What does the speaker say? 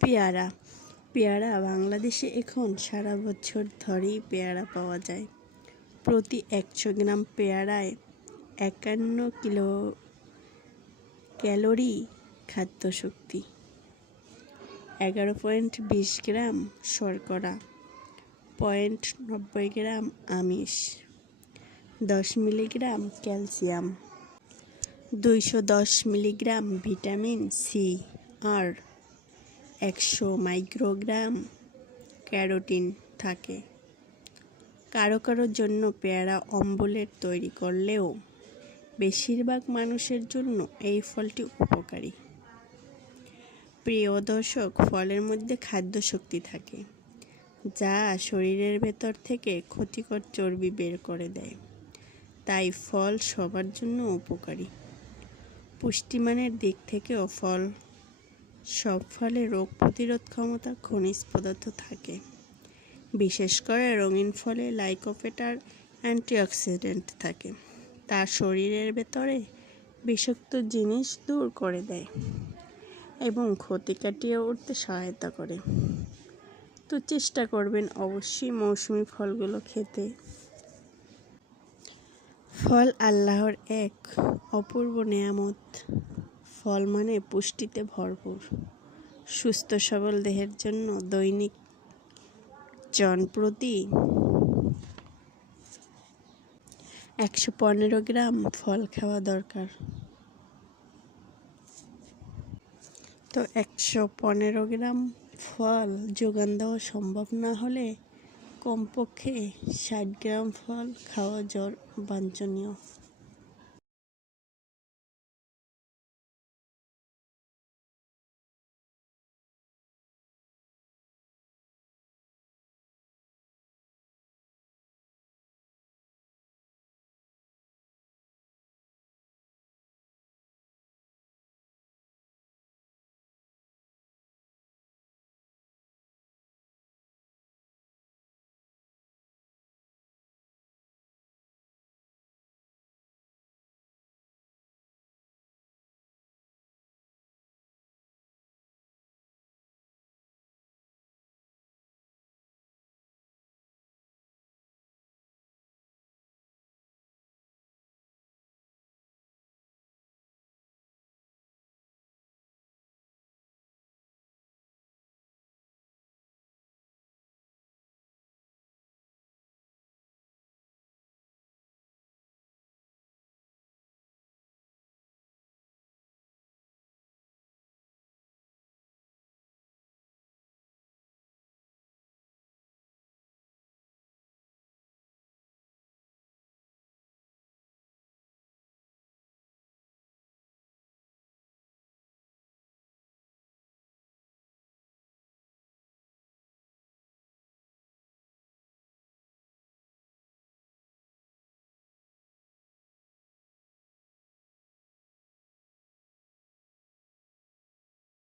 পেয়ারা পেয়ারা বাংলাদেশে এখন সারা বছর ধরেই পেয়ারা পাওয়া যায়। প্রতি 100 গ্রাম পেয়ারায় 51 কিলো ক্যালোরি খাদ্যশক্তি, 11.20 গ্রাম শর্করা, 0.90 গ্রাম আমিষ, 10 milligram calcium, 210 milligram vitamin C আর 100 মাইক্রোগ্রাম ক্যারোটিন থাকে। কারো কারোর জন্য পেয়ারা অম্বলেট তৈরি করলেও বেশিরভাগ মানুষের জন্য এই ফলটি উপকারী। প্রিয় দর্শক, ফলের মধ্যে খাদ্যশক্তি থাকে যা শরীরের ভেতর থেকে ক্ষতিকর চর্বি বের করে দেয়। তাই ফল সবার জন্য উপকারী। পুষ্টিমানের দিক থেকেও সব ফলে রোগ প্রতিরোধ ক্ষমতা, খনিজ পদার্থ থাকে। বিশেষ করে রঙিন ফলে লাইকোপেন অ্যান্টিঅক্সিডেন্ট থাকে, তা শরীরের ভেতরে বিষাক্ত জিনিস দূর করে দেয় এবং ক্ষতি কাটিয়ে উঠতে সহায়তা করে। তো চেষ্টা করবেন অবশ্যই মৌসুমী ফলগুলো খেতে। ফল আল্লাহর এক অপূর্ব নেয়ামত। ফল মানে পুষ্টিতে ভরপুর। সুস্থ সবল দেহের জন্য দৈনিক প্রতি 115 গ্রাম ফল খাওয়া দরকার। তো 115 গ্রাম ফল যোগান দেওয়া সম্ভব না হলে কমপক্ষে 60 গ্রাম ফল খাওয়া বাঞ্ছনীয়।